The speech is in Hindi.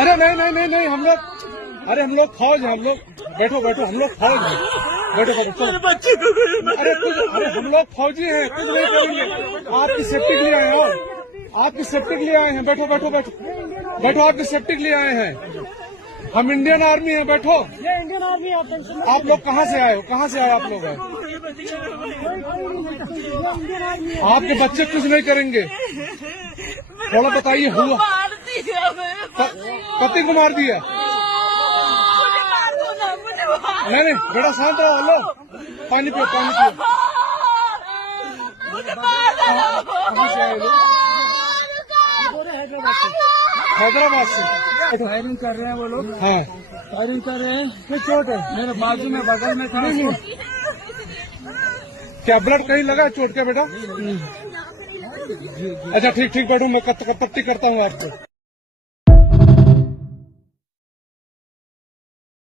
अरे नहीं नहीं नहीं नहीं, हम लोग, अरे हम लोग फौज हैं, हम लोग, बैठो बैठो, हम लोग फौज हैं, बैठो बैठो, चलो। अरे कुछ, अरे हम लोग फौजी हैं, कुछ नहीं करेंगे, आपकी सेफ्टी के लिए आए हैं, आपकी सेफ्टी के लिए आए हैं, बैठो बैठो बैठो बैठो, आपकी सेफ्टी के लिए आए हैं, हम इंडियन आर्मी हैं, बैठो। ये इंडियन आर्मी है। आप लोग कहाँ से आए हो, कहाँ से आए आप लोग हैं? आपके बच्चे कुछ नहीं करेंगे, थोड़ा बताइए। हुआ पति को मार दिया? नहीं नहीं बेटा शांत रहो, लो पानी पियो, पानी पियो। कहाँ से आए लोग? हैदराबाद से। फायरिंग कर रहे हैं वो लोग, हाँ फायरिंग कर रहे हैं। किस चोट है? मेरे बाजू में बगल में था। क्या ब्लड कहीं लगा चोट का बेटा? अच्छा ठीक ठीक बैठो, मैं पट्टी करता हूँ आपको।